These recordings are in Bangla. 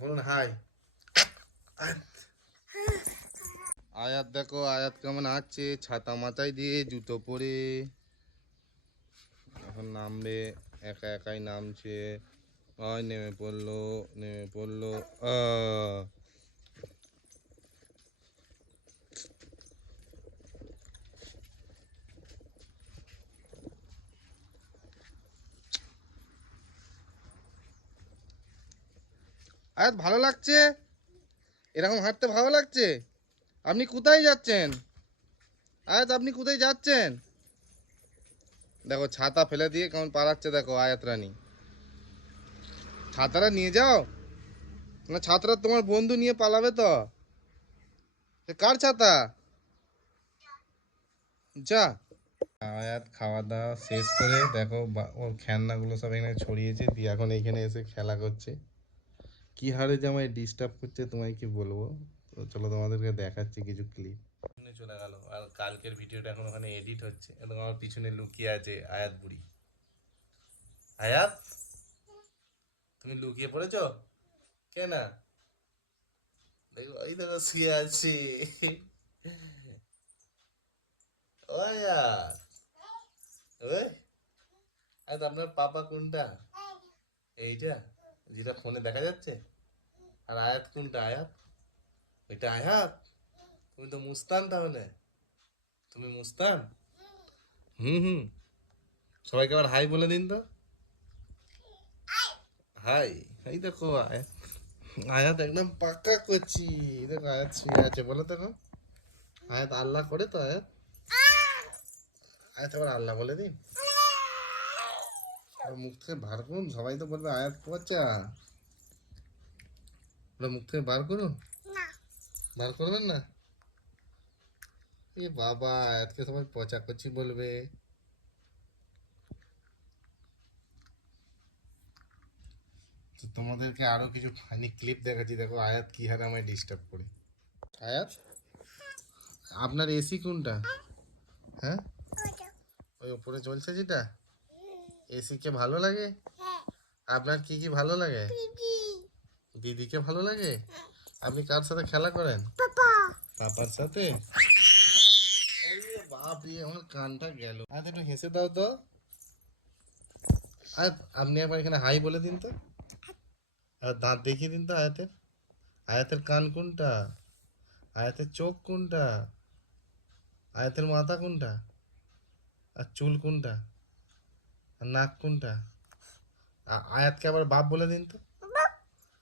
বলুন হাই। আয়াত দেখো, আয়াত কেমন আছে, ছাতা মাথায় দিয়ে জুতো পরে এখন নামবে। একা একাই নামছে। ওই নেমে পড়লো, নেমে পড়লো। আয়াত ভালো লাগছে? এরকম হাঁটতে ভালো লাগছে? আপনি কোথায় যাচ্ছেন? আয়াত আপনি কোথায় যাচ্ছেন? দেখো ছাতা ফেলে দিয়ে কেমন পালাচ্ছে, দেখো আয়াত রানী। ছাতাটা নিয়ে যাও না, ছাতাটা তোমার বন্ধু নিয়ে পালাবে তো। কার ছাতা? যা। আয়াত খাওয়া দাওয়া শেষ করে দেখো ওর খেলনাগুলো সব এখানে ছড়িয়েছে, দিয়ে এখন এখানে এসে খেলা করছে। কি হারে যে আমায় ডিস্টার্ব করছে তোমায় কি বলবো। তো চলো তোমাদেরকে দেখাচ্ছি কিছু ক্লিপ। চলে গেল, আর কালকের ভিডিওটা এখন ওখানে এডিট হচ্ছে এবং আমার পিছনে লুকিয়ে আছে আয়াত বুড়ি। আয়াত, তুমি লুকিয়ে পড়েছো কেন? দেখো ওই দেখো শুয়ে আছে। ও আয়াত, ওই আয়াত আপনার পাপা কোনটা? এইটা যেটা ফোনে দেখা যাচ্ছে। আর আয়াত কোনটা? আয়াত ওইটা আয়াত। তুমি তো মুস্তান, তাহলে তুমি মুস্তান। হুম হুম, সবাইকে আবার হাই বলে দিন তো। হাই। এই দেখো আয়াত, আয়াত একদম পাক্কা করছি। দেখো আয়াত শুয়ে আছে, বলো দেখো। আয়াত আল্লাহ করে তো আয়াত। আয়াত আবার আল্লাহ বলে দিন। আর মুখ থেকে বার করুন, সবাই তো বলবে আয়াত পচা। ওটা মুখ থেকে বার করুন। বার করবেন না? এ বাবা, আয়াতকে সবাই পচা করছি বলবে। তো তোমাদেরকে আরো কিছু ফানি ক্লিপ দেখাচ্ছি, দেখো আয়াত কি হারে আমায় ডিস্টার্ব করে। আয়াত, আপনার এসি কোনটা? হ্যাঁ, ওই উপরে চলছে যেটা, এসি কে ভালো লাগে? আপনার কি কি ভালো লাগে? দিদিকে ভালো লাগে? আপনি কার সাথে খেলা করেন? পাপার সাথে। ওরে বাপ রে, আমার কানটা গেল। আজ একটু হেসে দাও তো। আর আপনি একবার এখানে হাই বলে দিন তো। আর দাঁত দেখিয়ে দিন তো আয়াতের। আয়াতের কান কোনটা? আয়াতের চোখ কোনটা? আয়াতের মাথা কোনটা? আর চুল কোনটা? আর নাক কোনটা? আয়াতকে আবার বাপ বলে দিন তো।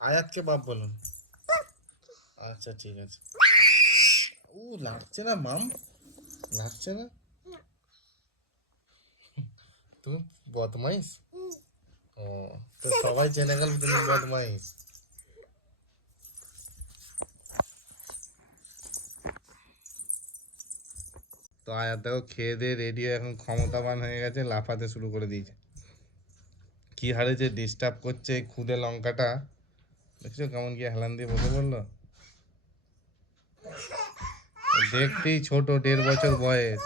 আয়াতকে বাপ বলুন। আচ্ছা ঠিক আছে। ও লাগছে না মাম, লাগছে না। তুমি বদমাইশ। ও, তো সবাই জেনে গেল তুমি বদমাইশ। তো আয়াত দেখো খেয়ে দিয়ে রেডি হয়ে এখন ক্ষমতাবান হয়ে গেছে, লাফাতে শুরু করে দিয়েছে। কি হারে যে ডিস্টার্ব করছে এই খুদে লঙ্কাটা। দেখছো কেমন কি হেলান দিয়ে বসে পড়লো। দেখতেই ছোট, 1.5 বছর বয়স।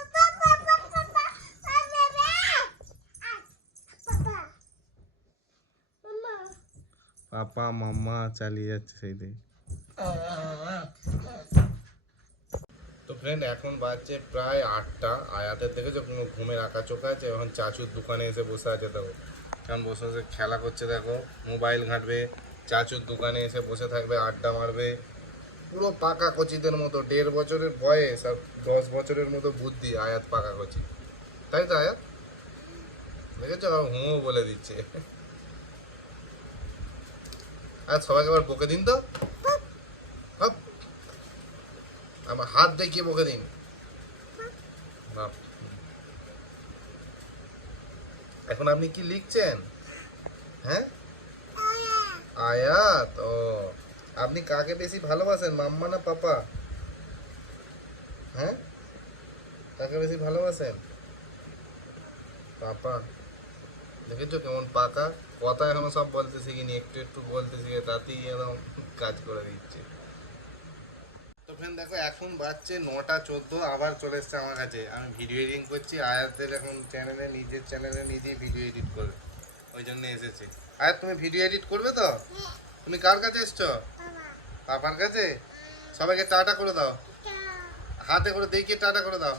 পাপা মাম্মা চালিয়ে যাচ্ছে সেই দিকে। তো ফ্রেন্ড এখন বাজছে প্রায় 8টা। আয়াতের দেখেছো কোনো ঘুমের আঁকা চোখা আছে? এখন চাচুর দোকানে এসে বসে আছে দেখো, কারণ বসে বসে খেলা করছে দেখো, মোবাইল ঘাঁটবে। চাচুর দোকানে এসে বসে থাকবে, আড্ডা মারবে। পুরো পাকা কচিদের মতো, 1.5 বছরের বয়স আর 10 বছরের মতো বুদ্ধি আয়াত, পাকা কচি। তাই তো আয়াত? দেখেছো হুঁও বলে দিচ্ছে। আর সবাইকে আবার বকে দিন তো। হপ, আমার হাত দেখিয়ে বকে দিন। বাপ। এখন আপনি কি লিখছেন? হ্যাঁ, আয়াত। ও, আপনি কাকে বেশি ভালোবাসেন, মাম্মা না পাপা? হ্যাঁ, কাকে বেশি ভালোবাসেন? পাপা। দেখেছো কেমন পাকা, কথা এখনো সব বলতে শিখিনি, একটু একটু বলতে শিখে তাতেই এরকম কাজ করে দিচ্ছে। তো ফ্রেন্ড দেখো এখন বাজছে 9টা 14, আবার চলে এসছে আমার কাছে। আমি ভিডিও এডিটিং করছি, আয়াতের এখন চ্যানেলে, নিজের চ্যানেলে নিজেই ভিডিও এডিট করবে, ওই জন্য এসেছে। আয়াত তুমি ভিডিও এডিট করবে তো? তুমি কার কাছে এসছো? পাপার কাছে। সবাইকে টাটা করে দাও, হাতে করে দেখিয়ে টাটা করে দাও।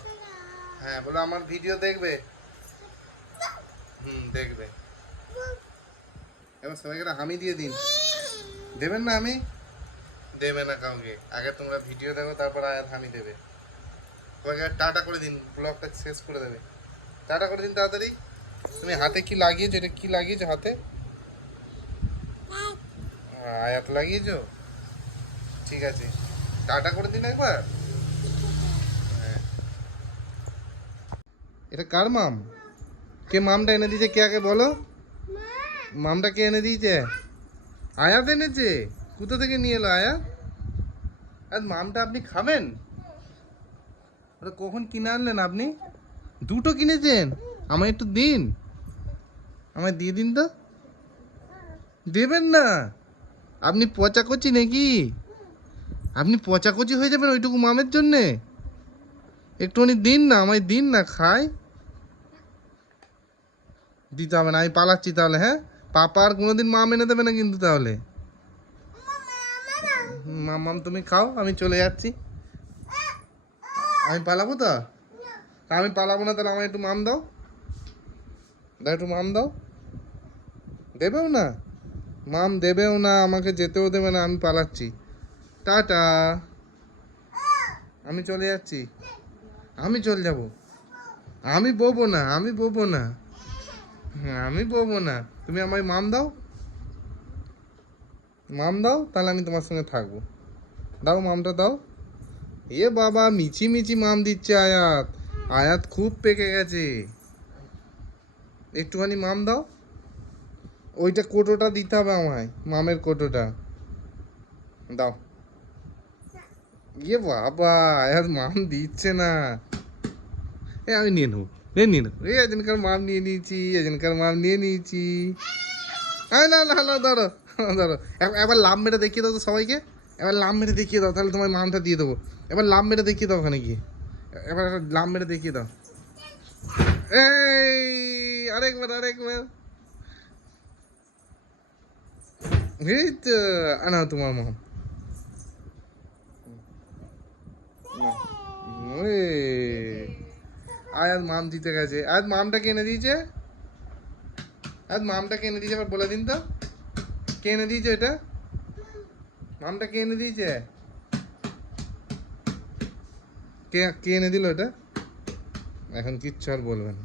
হ্যাঁ বলো আমার ভিডিও দেখবে। দেখবে। এবার সবাইকে একটা হামি দিয়ে দিন। দেবেন না আমি? দেবে না কাউকে, আগে তোমরা ভিডিও দেখো তারপর আয়াত হামি দেবে। সবাইকে টাটা করে দিন, ব্লগটা শেষ করে দেবে। টাটা করে দিন তাড়াতাড়ি। তুমি হাতে কি লাগিয়েছো? এটা কি লাগিয়েছো হাতে? আয়াত লাগিয়েছো? ঠিক আছে, টাটা করে দিন একবার। হ্যাঁ। এটা কার মাম? কে মামটা এনে দিয়েছে? কে আগে বলো? মামটা কে এনে দিয়েছে? আয়াত এনেছে? কোথা থেকে নিয়ে এলো আয়াত? আর মামটা আপনি খাবেন? ওটা কখন কিনে আনলেন আপনি? দুটো কিনেছেন? আমায় একটু দিন, আমায় দিয়ে দিন তো। দেবেন না? আপনি পচাকচি নাকি? আপনি পচাকচি হয়ে যাবেন ওইটুকু মামের জন্যে? একটুখানি দিন না, আমায় দিন না, খাই। দিতে হবে না, আমি পালাচ্ছি তাহলে। হ্যাঁ, পাপা আর কোনোদিন মাম এনে দেবে না কিন্তু তাহলে। মাম তুমি খাও, আমি চলে যাচ্ছি। আমি পালাবো তো? আমি পালাবো না তাহলে আমায় একটু মাম দাও। দাও একটু মাম দাও। দেবেও না? মাম দেবেও না, আমাকে যেতেও দেবে না, আমি পালাচ্ছি। টাটা, আমি চলে যাচ্ছি। আমি চলে যাব। আমি বলবো না, আমি বলবো না। হ্যাঁ আমি বলবো না। তুমি আমায় মাম দাও, মাম দাও, তাহলে আমি তোমার সঙ্গে থাকবো। দাও মামটা দাও। এ বাবা, মিছি মিছি মাম দিচ্ছে আয়াত। আয়াত খুব পেকে গেছে। একটুখানি মাম দাও। ওইটা কোটোটা দিতে হবে আমায়, মামের কোটোটা দাও। ইয়ে বাবা, আয়াত মাম দিচ্ছে না। আমি নিয়ে নেবো, নিয়ে নেবো। এজনকার মাম নিয়ে নিয়েছি, এজনকার মাম নিয়ে নিয়েছি। না না না, ধরো ধরো। এবার লাভ মেরে দেখিয়ে দাও তো সবাইকে। এবার লাভ মেরে দেখিয়ে দাও, তাহলে তোমার মামটা দিয়ে দেবো। এবার লাভ মেরে দেখিয়ে দাও ওখানে গিয়ে। এবার লাভ মেরে দেখিয়ে দাও। এই আরেকবার, আরেকবার। এই তো আনা তোমার মাম। আয়াত মাম দিতে গেছে। আয়াত মামটা কিনে দিয়েছে? আয়াত মামটা কিনে দিয়েছে, এবার বলে দিন তো কে এনে দিয়েছে এটা? মামটা কে এনে দিয়েছে? কে কে এনে দিল এটা? এখন কিচ্ছু আর বলবে না।